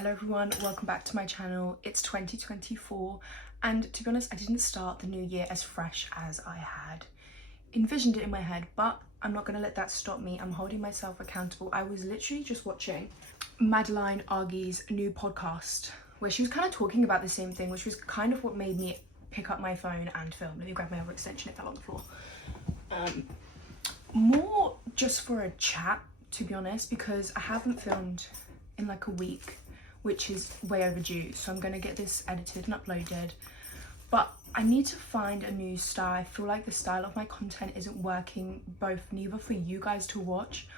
Hello everyone, welcome back to my channel. It's 2024 and to be honest I didn't start the new year as fresh as I had envisioned it in my head, but I'm not going to let that stop me. I'm holding myself accountable. I was literally just watching Madeline Argy's new podcast where she was kind of talking about the same thing, which was kind of what made me pick up my phone and film. Let me grab my overextension, it fell on the floor. More just for a chat, to be honest, because I haven't filmed in like a week, which is way overdue. So I'm going to get this edited and uploaded, but I need to find a new style. I feel like the style of my content isn't working, neither for you guys to watch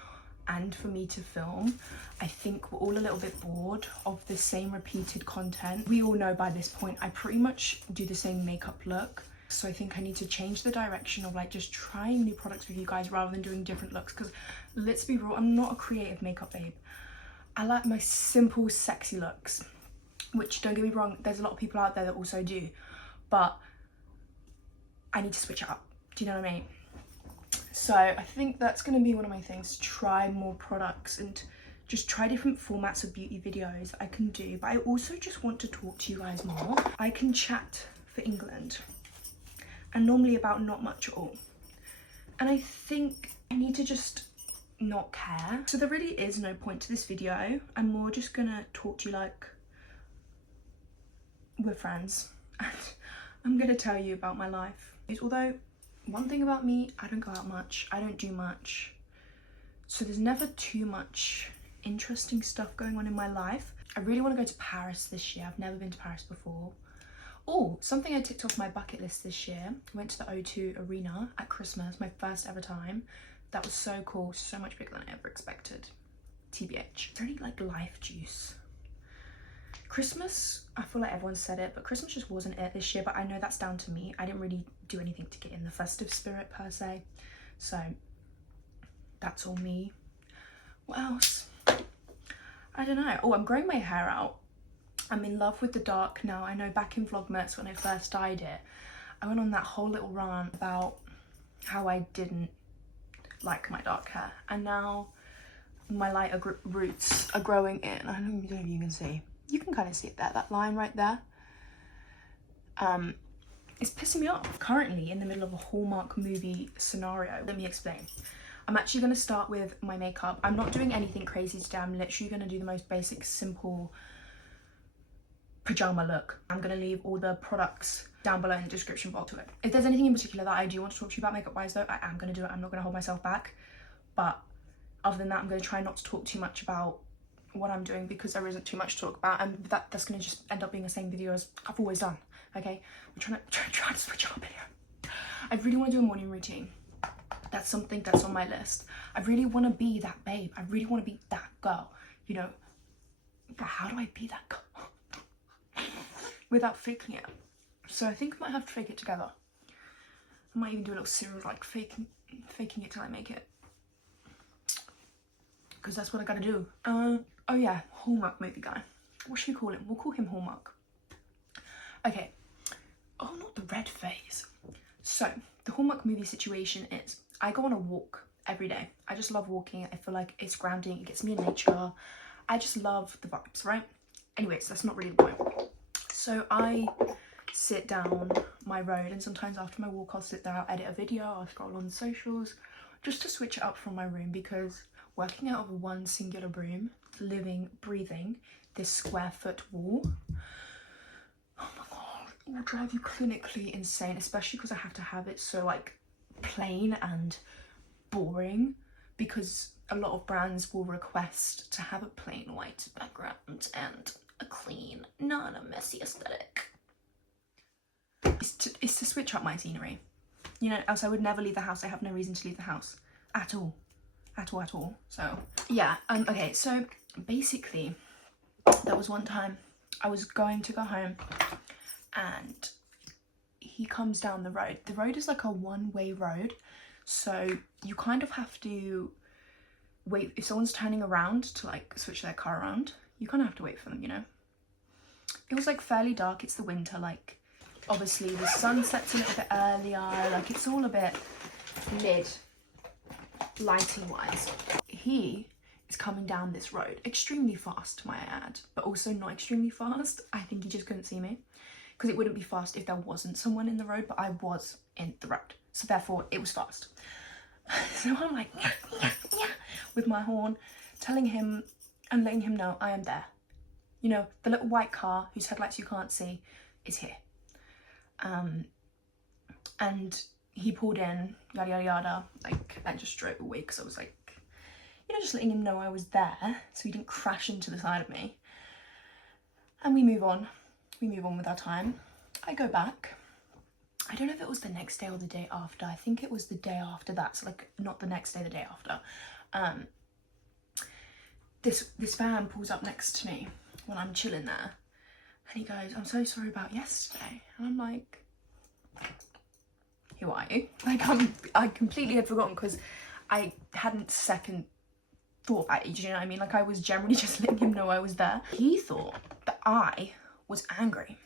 and for me to film. I think we're all a little bit bored of the same repeated content. We all know by this point I pretty much do the same makeup look. So I think I need to change the direction of like just trying new products with you guys rather than doing different looks, because let's be real, I'm not a creative makeup babe. I like my simple, sexy looks, which, don't get me wrong, there's a lot of people out there that also do, but I need to switch it up. Do you know what I mean? So I think that's going to be one of my things, try more products and just try different formats of beauty videos I can do. But I also just want to talk to you guys more. I can chat for England and normally about not much at all. And I think I need to just not care. So there really is no point to this video. I'm more just gonna talk to you like we're friends, and I'm gonna tell you about my life. Although one thing about me, I don't go out much, I don't do much, so there's never too much interesting stuff going on in my life. I really want to go to Paris this year. I've never been to Paris before. Oh, something I ticked off my bucket list this year. I went to the O2 Arena at Christmas, my first ever time. That was so cool, so much bigger than I ever expected. TBH. Is there any like life juice? Christmas, I feel like everyone said it, but Christmas just wasn't it this year, but I know that's down to me. I didn't really do anything to get in the festive spirit per se. So that's all me. What else? I don't know. Oh, I'm growing my hair out. I'm in love with the dark now. I know back in Vlogmas when I first dyed it, I went on that whole little rant about how I didn't like my dark hair, and now my lighter roots are growing in. I don't know if you can see. You can kind of see it there, that line right there. It's pissing me off. Currently in the middle of a Hallmark movie scenario. Let me explain. I'm actually going to start with my makeup. I'm not doing anything crazy today. I'm literally going to do the most basic, simple pajama look. I'm going to leave all the products down below in the description box. If there's anything in particular that I do want to talk to you about makeup wise though, I am going to do it. I'm not going to hold myself back, but other than that, I'm going to try not to talk too much about what I'm doing because there isn't too much to talk about, and that's going to just end up being the same video as I've always done. Okay, I'm trying to switch up here. I really want to do a morning routine. That's something that's on my list. I really want to be that babe. I really want to be that girl, you know, but how do I be that girl without faking it? So I think I might have to fake it together. I might even do a little series like faking it till I make it, because that's what I gotta do. Oh yeah, Hallmark movie guy. What should we call him? We'll call him Hallmark. Okay. Oh, not the red phase. So the Hallmark movie situation is I go on a walk every day. I just love walking. I feel like it's grounding. It gets me in nature. I just love the vibes, right? Anyways, that's not really the point. So I sit down my road, and sometimes after my walk I'll sit there, I'll edit a video, I'll scroll on the socials just to switch it up from my room, because working out of one singular room, living, breathing this square foot wall, oh my god, it will drive you clinically insane, especially because I have to have it so like plain and boring, because a lot of brands will request to have a plain white background and a clean, not a messy aesthetic. It's to switch up my scenery, you know, else I would never leave the house. I have no reason to leave the house at all. So yeah, okay, so basically there was one time I was going to go home and he comes down the road. The road is like a one-way road, so you kind of have to wait. If someone's turning around to like switch their car around, you kind of have to wait for them, you know. It was like fairly dark. It's the winter, like obviously the sun sets a little bit earlier, like it's all a bit mid lighting wise. He is coming down this road, extremely fast, might I add, but also not extremely fast. I think he just couldn't see me, because it wouldn't be fast if there wasn't someone in the road, but I was in the road, so therefore it was fast. So I'm like, yeah, yeah, yeah, with my horn, telling him and letting him know I am there. You know, the little white car whose headlights you can't see is here. And he pulled in, yada yada yada, like, and just drove away, because I was like, you know, just letting him know I was there so he didn't crash into the side of me. And we move on with our time. I go back. I don't know if it was the next day or the day after. I think it was the day after that, so like not the next day, the day after. This van pulls up next to me when I'm chilling there, and he goes, "I'm so sorry about yesterday." And I'm like, who are you? Like, I completely had forgotten, because I hadn't second thought at it, do you know what I mean? Like, I was generally just letting him know I was there. He thought that I was angry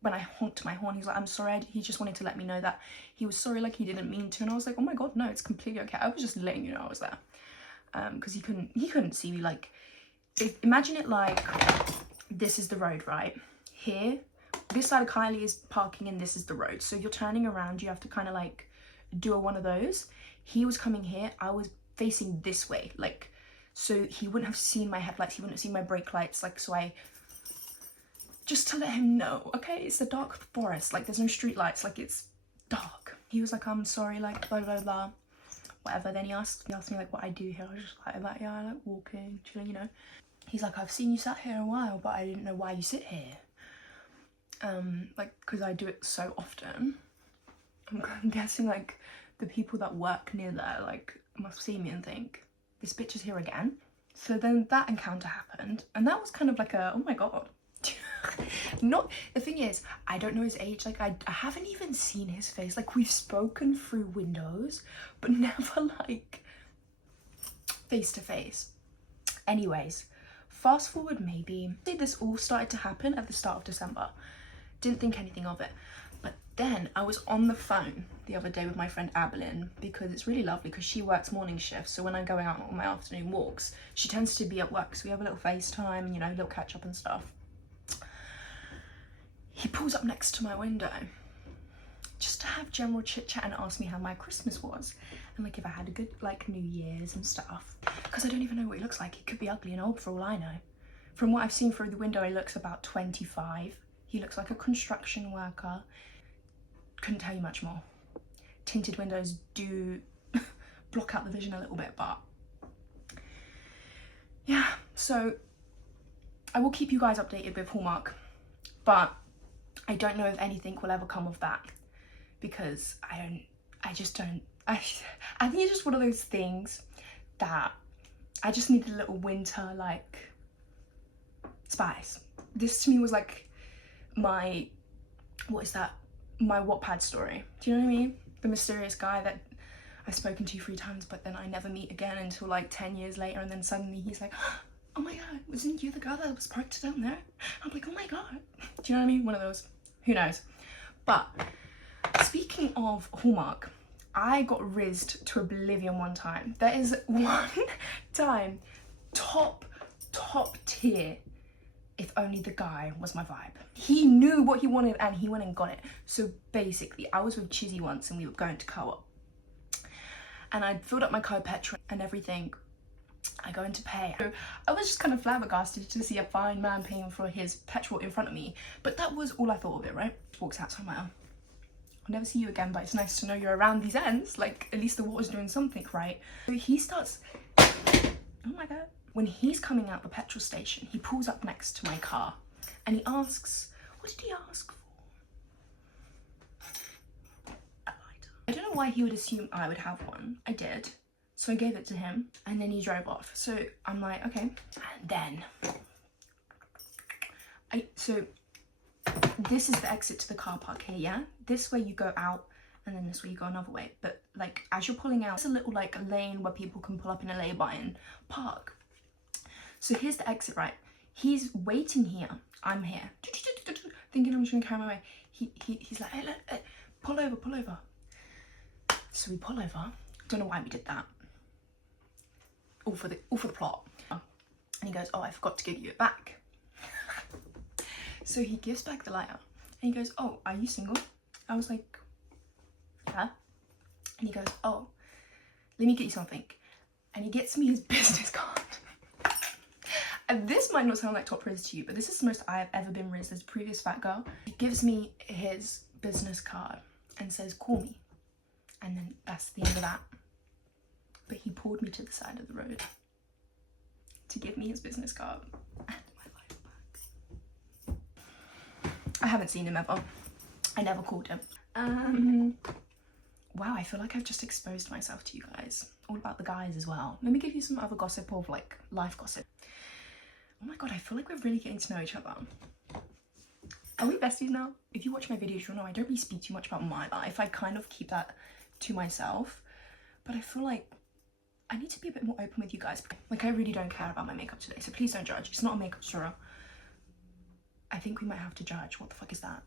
when I honked my horn. He's like, "I'm sorry." He just wanted to let me know that he was sorry, like he didn't mean to. And I was like, oh my god, no, it's completely okay. I was just letting you know I was there. Because he couldn't see me. Like, imagine it like this is the road, right? Here, this side of Kylie is parking and this is the road. So you're turning around, you have to kind of like do one of those. He was coming here, I was facing this way, like, so he wouldn't have seen my headlights, he wouldn't have seen my brake lights, like, so I, just to let him know, okay, it's the dark forest, like, there's no street lights, like, it's dark. He was like, "I'm sorry," like, blah blah blah, whatever. Then he asked me like what I do here. I was just like, yeah, I like walking, chilling, you know. He's like, "I've seen you sat here a while, but I didn't know why you sit here." Like, because I do it so often. I'm guessing like the people that work near there like must see me and think, "This bitch is here again." So then that encounter happened, and that was kind of like a, oh my god. Not, the thing is, I don't know his age, like I haven't even seen his face. Like, we've spoken through windows, but never like face to face. Anyways, fast forward maybe, this all started to happen at the start of December. Didn't think anything of it. But then I was on the phone the other day with my friend Abilene, because it's really lovely, because she works morning shifts, so when I'm going out on my afternoon walks, she tends to be at work, so we have a little FaceTime, you know, a little catch up and stuff. He pulls up next to my window just to have general chit chat and ask me how my Christmas was, and like if I had a good like New Year's and stuff, because I don't even know what he looks like. He could be ugly and old for all I know. From what I've seen through the window, he looks about 25. He looks like a construction worker. Couldn't tell you much more. Tinted windows do block out the vision a little bit, but yeah, so I will keep you guys updated with Hallmark, but I don't know if anything will ever come of that, because I think it's just one of those things that I just need a little winter like spice. This to me was like my, what is that? My Wattpad story. Do you know what I mean? The mysterious guy that I've spoken to 3 times, but then I never meet again until like 10 years later, and then suddenly he's like, "Oh my god, wasn't you the girl that was parked down there?" I'm like, oh my god. Do you know what I mean? One of those. Who knows? But speaking of Hallmark, I got rizzed to oblivion one time. There is one time, top tier, if only the guy was my vibe. He knew what he wanted and he went and got it. So basically, I was with Chizzy once and we were going to co-op. And I'd filled up my co-petrol and everything. I go in to pay. So I was just kind of flabbergasted to see a fine man paying for his petrol in front of me. But that was all I thought of it, right? Walks out somewhere. I'll never see you again, but it's nice to know you're around these ends. Like, at least the water's doing something, right? So he starts, oh my god. When he's coming out the petrol station, he pulls up next to my car and he asks, what did he ask for? A lighter. I don't know why he would assume I would have one. I did. So I gave it to him and then he drove off. So I'm like, okay. And then, so this is the exit to the car park here, yeah? This way you go out and then this way you go another way. But like, as you're pulling out, it's a little like lane where people can pull up in a lay-by and park. So here's the exit, right? He's waiting here. I'm here. Thinking I'm just gonna carry my way. He's like, hey, pull over. So we pull over. Don't know why we did that. all for the plot. And he goes, oh, I forgot to give you it back. So he gives back the lighter and he goes, oh, are you single? I was like, yeah. And he goes, oh, let me get you something. And he gets me his business card. And this might not sound like top praise to you, but this is the most I have ever been raised as a previous fat girl. He gives me his business card and says, call me. And then that's the end of that. But he pulled me to the side of the road to give me his business card and my life back. I haven't seen him ever. I never called him. Wow, I feel like I've just exposed myself to you guys. All about the guys as well. Let me give you some other gossip of like life gossip. Oh my god, I feel like we're really getting to know each other. Are we besties now? If you watch my videos, you'll know I don't really speak too much about my life. I kind of keep that to myself. But I feel like I need to be a bit more open with you guys. Like, I really don't care about my makeup today, so please don't judge. It's not a makeup tutorial. I think we might have to judge. What the fuck is that?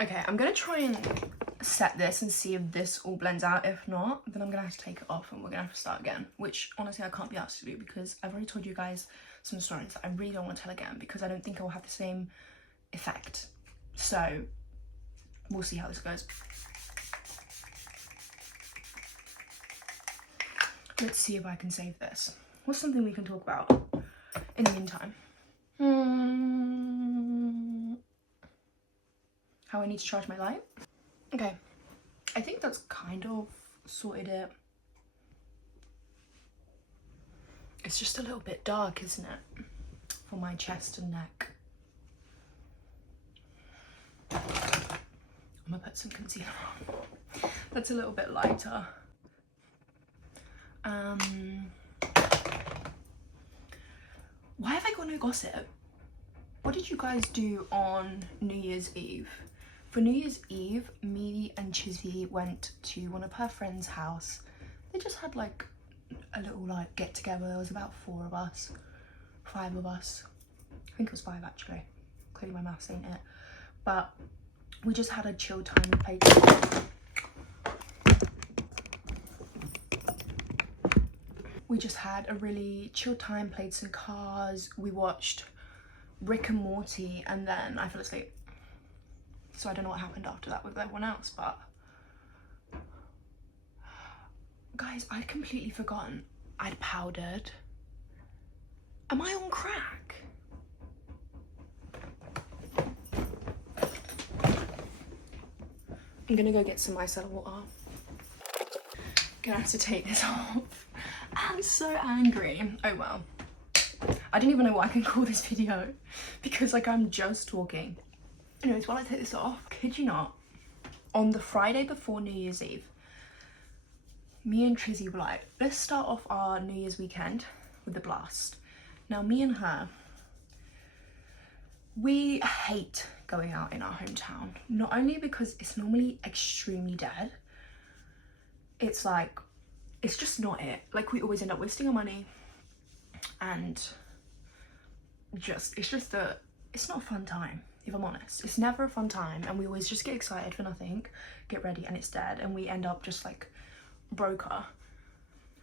Okay, I'm gonna try and set this and see if this all blends out. If not, then I'm gonna have to take it off and we're gonna have to start again, which honestly I can't be asked to do because I've already told you guys some stories that I really don't want to tell again because I don't think it will have the same effect. So we'll see how this goes. Let's see if I can save this. What's something we can talk about in the meantime? How I need to charge my light. Okay, I think that's kind of sorted it. It's just a little bit dark, isn't it? For my chest and neck. I'm gonna put some concealer on. That's a little bit lighter. Why have I got no gossip? What did you guys do on New Year's Eve? For New Year's Eve, me and Chizzy went to one of her friends' house. They just had like a little like get together. There was about 5 of us. I think it was 5 actually. Clearly my maths ain't it. But we just had a chill time and played. We just had a really chill time, played some cars. We watched Rick and Morty and then I fell asleep. So I don't know what happened after that with everyone else, but guys, I'd completely forgotten I'd powdered. Am I on crack? I'm gonna go get some micellar water. Gonna have to take this off. I'm so angry. Oh well. I don't even know what I can call this video because like I'm just talking. Anyways, while I take this off, kid you not, on the Friday before New Year's Eve, me and Trizzy were like, let's start off our New Year's weekend with a blast. Now me and her, we hate going out in our hometown. Not only because it's normally extremely dead, it's like, it's just not it. Like we always end up wasting our money and it's not a fun time. If I'm honest, it's never a fun time and we always just get excited for nothing, get ready and it's dead and we end up just like broker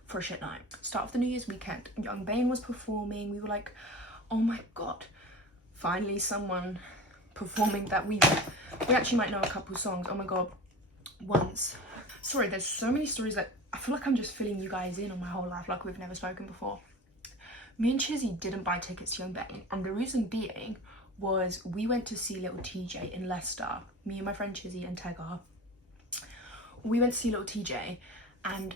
for a shit night. Start of the New Year's weekend, Young Bane was performing. We were like, oh my god, finally someone performing that we actually might know a couple songs. Oh my god, once. Sorry, there's so many stories that I feel like I'm just filling you guys in on my whole life like we've never spoken before. Me and Chizzy didn't buy tickets to Young Bane and the reason being was we went to see Little TJ in Leicester. Me and my friend Chizzy and Tegger. We went to see Little TJ and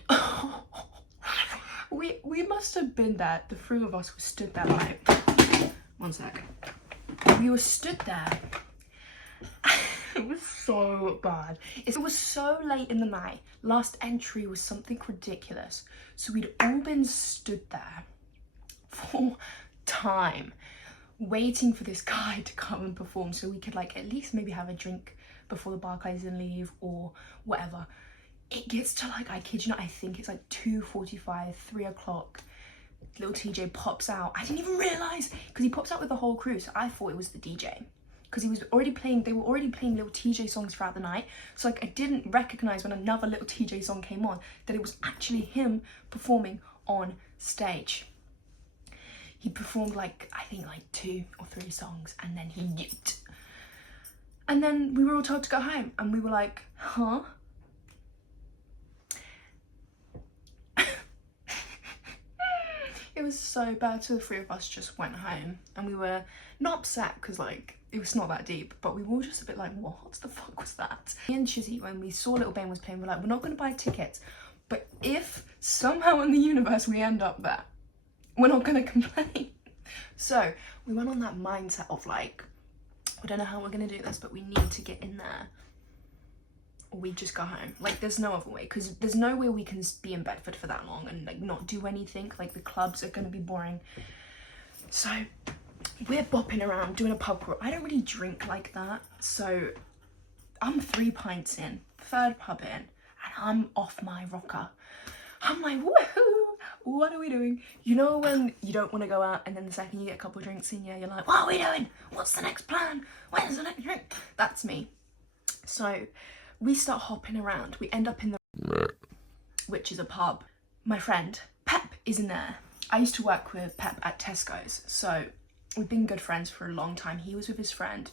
we must have been there. The 3 of us were stood there like, one sec. We were stood there. It was so bad. It was so late in the night. Last entry was something ridiculous. So we'd all been stood there for time waiting for this guy to come and perform so we could like at least maybe have a drink before the bar closes and leave or whatever. it gets to like, I kid you not, I think it's like 2:45, 3 o'clock. Little TJ pops out. I didn't even realise, because he pops out with the whole crew, so I thought it was the DJ. Because he was already playing, they were already playing Little TJ songs throughout the night. So like, I didn't recognise when another Little TJ song came on that it was actually him performing on stage. He performed like, I think like 2 or 3 songs, and then he nuked. And then we were all told to go home, and we were like, huh? It was so bad, so the 3 of us just went home, and we were not upset because like it was not that deep, but we were all just a bit like, what the fuck was that? Me and Chizzy, when we saw Little Bane was playing, we're like, we're not going to buy tickets, but if somehow in the universe we end up there, we're not going to complain. So we went on that mindset of like, we don't know how we're going to do this, but we need to get in there, or we just go home. Like, there's no other way, because there's no way we can be in Bedford for that long and like not do anything. Like, the clubs are going to be boring. So we're bopping around doing a pub crawl. I don't really drink like that, so I'm 3 pints in, 3rd pub in, and I'm off my rocker. I'm like, woohoo, what are we doing? You know when you don't want to go out, and then the second you get a couple of drinks in, you're like, what are we doing? What's the next plan? When's the next drink? That's me. So we start hopping around. We end up in the, which is a pub. My friend Pep is in there. I used to work with Pep at Tesco's, so we've been good friends for a long time. He was with his friend,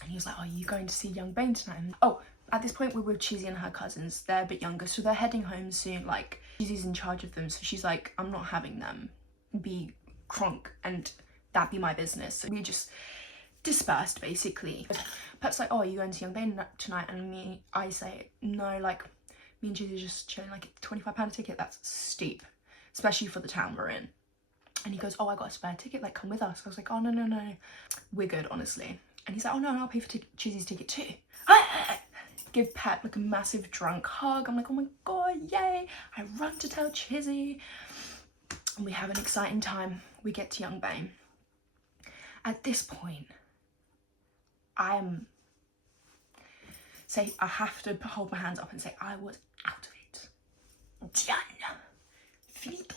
and he was like, oh, are you going to see Young Bane tonight? And, oh, at this point we're with Chizzy and her cousins. They're a bit younger, so they're heading home soon. Like, Chizzy's in charge of them, so she's like, I'm not having them be crunk and that be my business. So we just dispersed, basically. Pep's like, oh, are you going to Young Bane tonight? And I say, no, like, me and Chizzy are just chilling. Like, £25 a ticket, that's steep, especially for the town we're in. And he goes, oh, I got a spare ticket, like, come with us. I was like, oh, no, we're good, honestly. And he's like, oh no, I'll pay for Chizzy's ticket too. Give Pep like a massive drunk hug. I'm like, oh my god, yay. I run to tell Chizzy, and we have an exciting time. We get to Young Bane. At this point, I have to hold my hands up and say I was out of it. Done. Finito.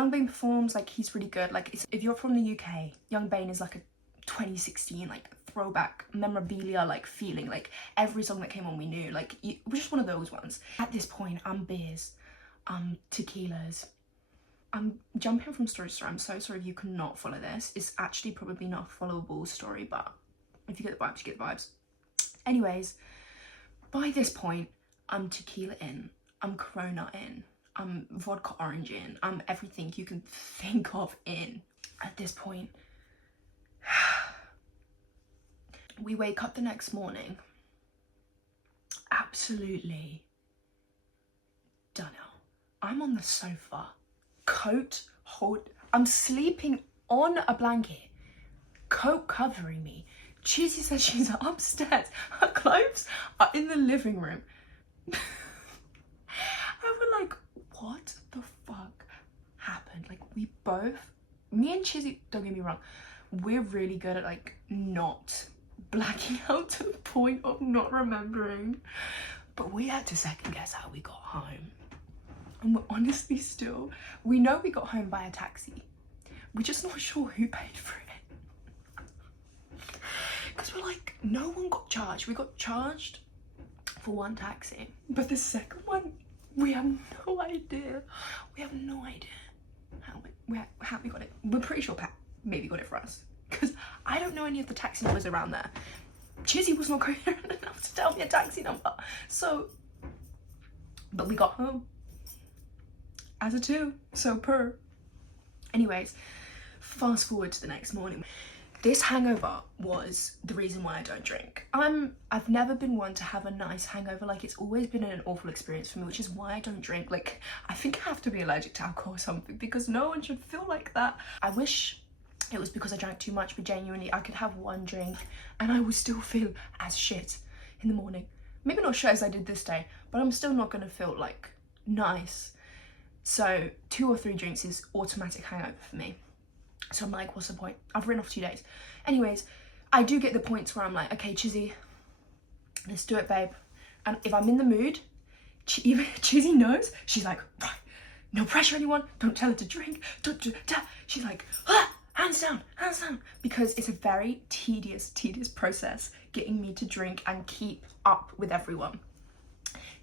Young Bane performs, like, he's really good. Like, if you're from the UK, Young Bane is like a 2016 like throwback memorabilia like feeling. Like, every song that came on we knew. Like, it was just one of those ones. At this point, I'm beers, tequilas. I'm jumping from story to story. I'm so sorry if you cannot follow this. It's actually probably not a followable story, but if you get the vibes, you get the vibes. Anyways, by this point, I'm tequila in, I'm Corona in, I'm vodka orange in, I'm everything you can think of in. At this point, we wake up the next morning, absolutely done out. I'm on the sofa, I'm sleeping on a blanket, coat covering me. Chizzy says she's upstairs, her clothes are in the living room. And we're like, what the fuck happened? Like, me and Chizzy, don't get me wrong, we're really good at like not blacking out to the point of not remembering, but we had to second guess how we got home. And we're honestly still, we know we got home by a taxi, we're just not sure who paid for it. Because we're like, no one got charged. We got charged for one taxi, but the second one, we have no idea. We have no idea how we got it. We're pretty sure Pat maybe got it for us, because I don't know any of the taxi numbers around there. Chizzy was not coherent enough to tell me a taxi number. So, but we got home as a 2, so per. Anyways, fast forward to the next morning. This hangover was the reason why I don't drink. I've never been one to have a nice hangover. Like, it's always been an awful experience for me, which is why I don't drink. Like, I think I have to be allergic to alcohol or something, because no one should feel like that. I wish it was because I drank too much, but genuinely I could have one drink and I would still feel as shit in the morning. Maybe not shit as I did this day, but I'm still not gonna feel like nice. So 2 or 3 drinks is automatic hangover for me. So I'm like, what's the point? I've written off 2 days. Anyways, I do get the points where I'm like, okay, Chizzy, let's do it, babe. And if I'm in the mood, even Chizzy knows. She's like, right, no pressure anyone, don't tell her to drink, she's like, hands down, because it's a very tedious process getting me to drink and keep up with everyone.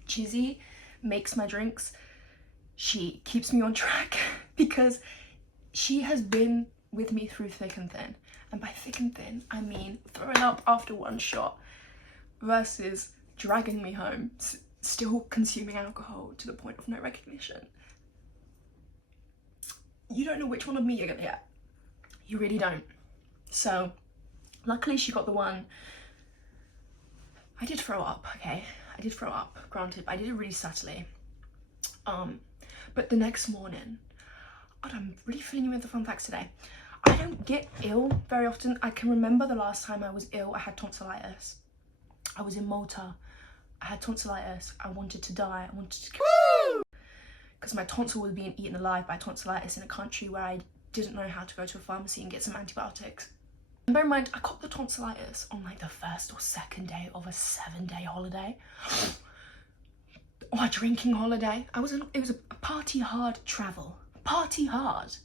Chizzy makes my drinks, she keeps me on track because she has been with me through thick and thin. And by thick and thin, I mean throwing up after one shot versus dragging me home, still consuming alcohol to the point of no recognition. You don't know which one of me you're gonna get. You really don't. So, luckily she got the one. I did throw up, okay? I did throw up, granted, but I did it really subtly. But the next morning, I'm really filling you with the fun facts today. I don't get ill very often. I can remember the last time I was ill, I had tonsillitis. I was in Malta. I had tonsillitis. I wanted to die. I wanted to kill, because my tonsil was being eaten alive by tonsillitis in a country where I didn't know how to go to a pharmacy and get some antibiotics. And bear in mind, I got the tonsillitis on like the first or second day of a 7-day holiday. Or a drinking holiday. It was a party hard travel. Party hard.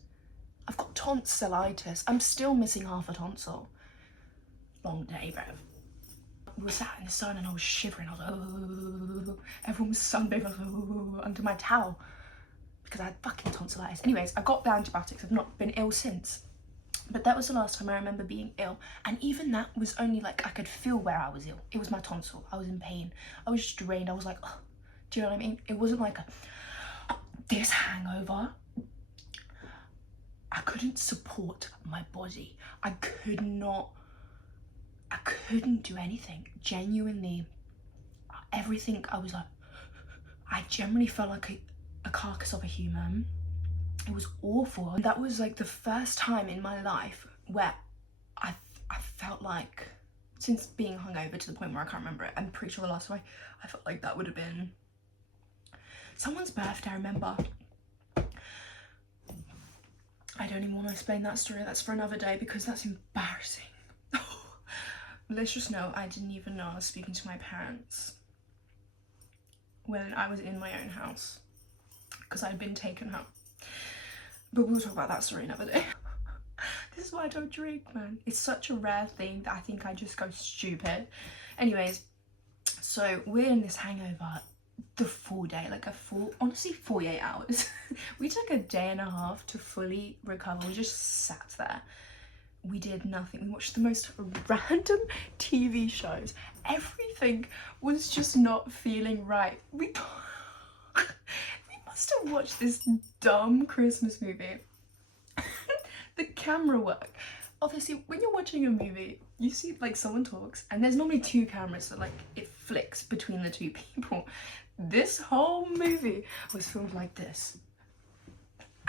I've got tonsillitis. I'm still missing half a tonsil. Long day, bro. We were sat in the sun and I was shivering. I was like, oh. Everyone was sunbathing under my towel because I had fucking tonsillitis. Anyways, I got the antibiotics. I've not been ill since. But that was the last time I remember being ill. And even that was only like, I could feel where I was ill. It was my tonsil. I was in pain. I was just drained. I was like, oh. Do you know what I mean? It wasn't like this hangover. I couldn't support my body. I couldn't do anything. Genuinely, everything, I was like, I generally felt like a carcass of a human. It was awful. And that was like the first time in my life where I felt like, since being hungover to the point where I can't remember it, I'm pretty sure the last time I felt like that would have been someone's birthday, I remember. I don't even want to explain that story. That's for another day because that's embarrassing. Let's just know I didn't even know I was speaking to my parents when I was in my own house because I'd been taken home. But we'll talk about that story another day. This is why I don't drink, man. It's such a rare thing that I think I just go stupid. Anyways, so we're in this hangover the full day, like honestly 48 hours. We took a day and a half to fully recover. We just sat there. We did nothing. We watched the most random TV shows. Everything was just not feeling right. We must have watched this dumb Christmas movie. The camera work. Obviously, when you're watching a movie, you see like someone talks and there's normally 2 cameras, so like it flicks between the 2 people. This whole movie was filmed like this.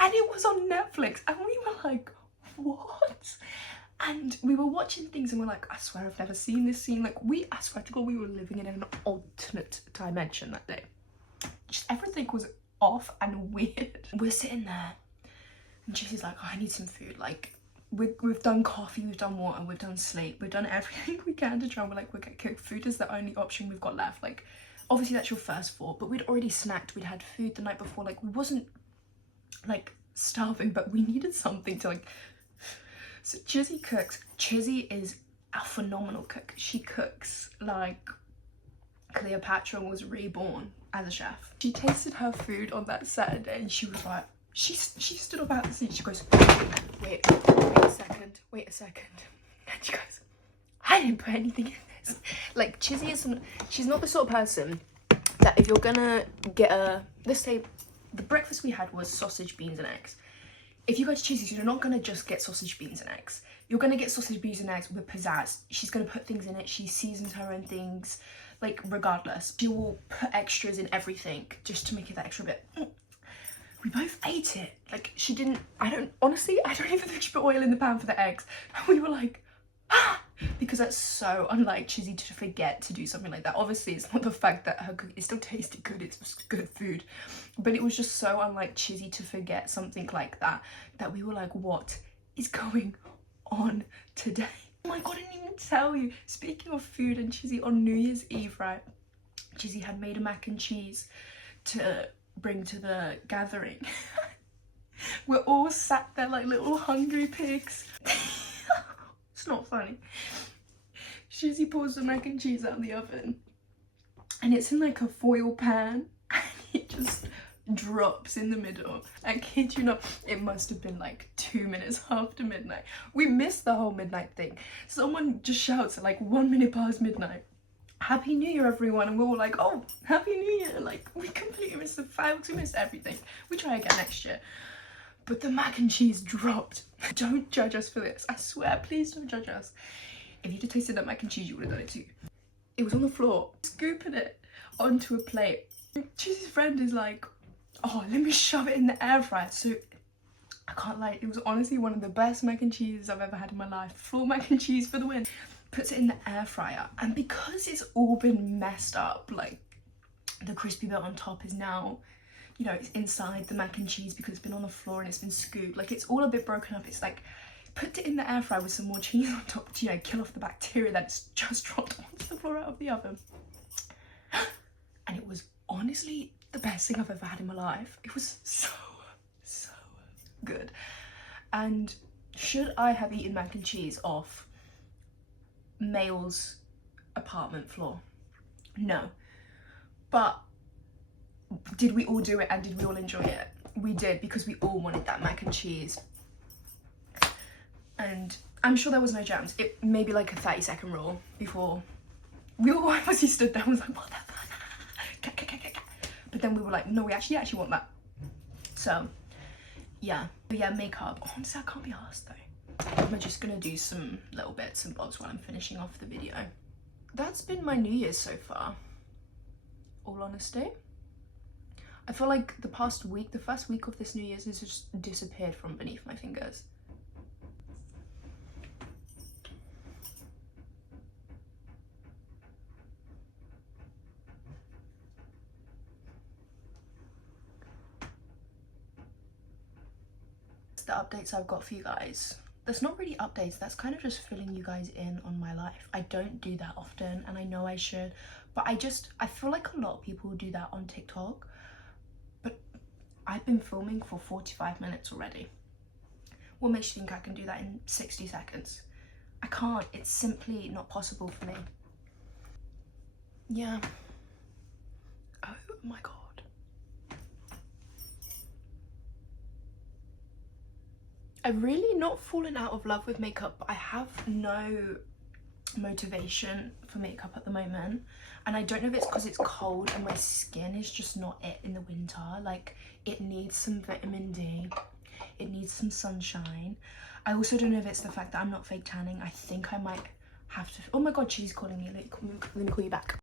And it was on Netflix and we were like, what? And we were watching things and we're like, I swear I've never seen this scene. Like I swear to God, we were living in an alternate dimension that day. Just everything was off and weird. We're sitting there and Jesse's like, oh, I need some food. Like we've done coffee, we've done water, we've done sleep, we've done everything we can to try and we're like, okay, food is the only option we've got left. Like obviously that's your first thought, but we'd already snacked, we'd had food the night before. Like we wasn't like starving, but we needed something to like. So Chizzy cooks. Chizzy is a phenomenal cook. She cooks like Cleopatra was reborn as a chef. She tasted her food on that Saturday and she was like, she stood up out the seat. She goes, wait a second. And she goes, I didn't put anything in this. Like Chizzy is she's not the sort of person that if you're gonna get let's say the breakfast we had was sausage, beans and eggs. If you go to Chizzy's, you're not going to just get sausage, beans and eggs. You're going to get sausage, beans and eggs with pizzazz. She's going to put things in it. She seasons her own things, like regardless. She will put extras in everything just to make it that extra bit. We both ate it. Like she didn't, I don't even think she put oil in the pan for the eggs. And we were like, ah! Because that's so unlike Chizzy to forget to do something like that. Obviously, it's not the fact that her cooking, it still tasted good, it's good food. But it was just so unlike Chizzy to forget something like that, that we were like, what is going on today? Oh my God, I didn't even tell you. Speaking of food and Chizzy, on New Year's Eve, right? Chizzy had made a mac and cheese. to bring to the gathering. We're all sat there like little hungry pigs. It's not funny. Shizzy pulls the mac and cheese out of the oven and it's in like a foil pan and it just drops in the middle. I kid you not, it must have been like 2 minutes after midnight. We missed the whole midnight thing. Someone just shouts at like 1 minute past midnight, Happy New Year everyone, and we're all like, oh, Happy New Year. Like, we completely missed the fireworks, we missed everything. We try again next year. But the mac and cheese dropped. Don't judge us for this, I swear, please don't judge us. If you'd have tasted that mac and cheese, you would have done it too. It was on the floor, scooping it onto a plate. Cheesy's friend is like, oh, let me shove it in the air fryer. So I can't lie, it was honestly one of the best mac and cheese I've ever had in my life. Floor mac and cheese for the win. Puts it in the air fryer, and because it's all been messed up, like the crispy bit on top is now, you know, it's inside the mac and cheese because it's been on the floor and it's been scooped, like it's all a bit broken up. It's like, put it in the air fryer with some more cheese on top to, you know, kill off the bacteria that's just dropped onto the floor out of the oven. And it was honestly the best thing I've ever had in my life. It was so good. And should I have eaten mac and cheese off Mail's apartment floor? No. But did we all do it and did we all enjoy it? We did, because we all wanted that mac and cheese. And I'm sure there was no germs. It may be like a 30-second rule before we all obviously stood there and was like, what the fuck? But then we were like, no, we actually want that. So yeah. But yeah, makeup. Honestly, I can't be arsed though. I'm just gonna do some little bits and bobs while I'm finishing off the video. That's been my New Year's so far, all honesty. I feel like the past week, the first week of this New Year's has just disappeared from beneath my fingers. The updates I've got for you guys. That's not really updates, that's kind of just filling you guys in on my life. I don't do that often and I know I should, but I feel like a lot of people do that on TikTok, but I've been filming for 45 minutes already. What makes you think I can do that in 60 seconds? I can't, it's simply not possible for me. Yeah. Oh my god. I've really not fallen out of love with makeup, but I have no motivation for makeup at the moment. And I don't know if it's because it's cold and my skin is just not it in the winter. Like, it needs some vitamin D, it needs some sunshine. I also don't know if it's the fact that I'm not fake tanning. I think I might have to, oh my god, she's calling me, let me call you back.